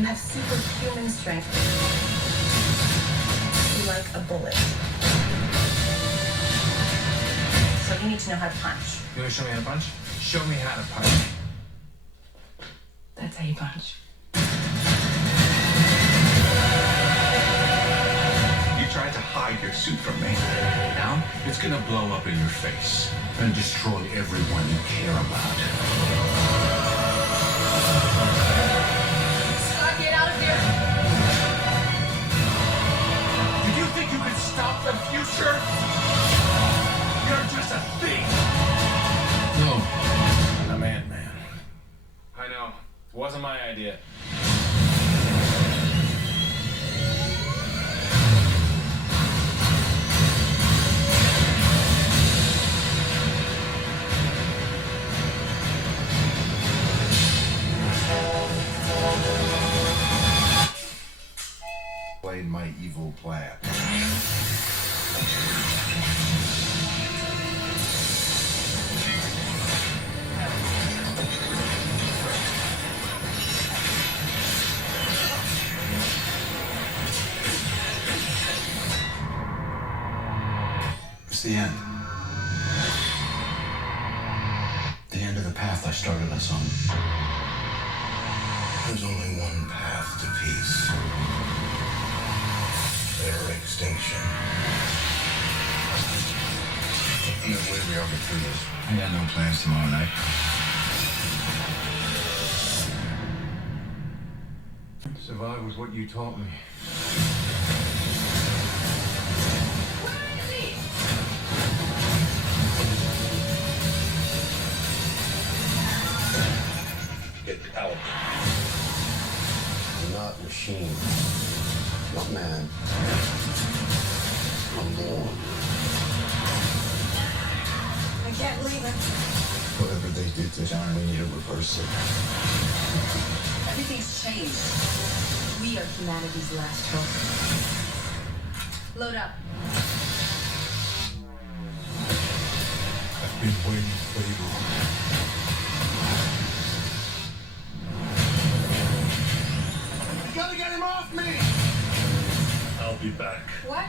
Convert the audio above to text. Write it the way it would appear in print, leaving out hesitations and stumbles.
You have superhuman strength. You're like a bullet. So you need to know how to punch. You want to show me how to punch? Show me how to punch. That's how you punch. You tried to hide your suit from me. Now, it's gonna blow up in your face and destroy everyone you care about. Scott, get out of here! Did you think you could stop the future? You're just a thief! No, I'm Ant-Man. I know. It wasn't my idea. Played my evil plan. It's the end. The end of the path I started us on. There's only one path to peace. Their extinction. I'm gonna believe we all get through this. I got no plans tomorrow night. Survive was what you taught me. Get out. I'm not machine. Not man. I'm more. I can't believe it. Whatever they did to John, we need to reverse it. Everything's changed. We are humanity's last hope. Load up. I've been waiting for you. You gotta get him off me! I'll be back. What?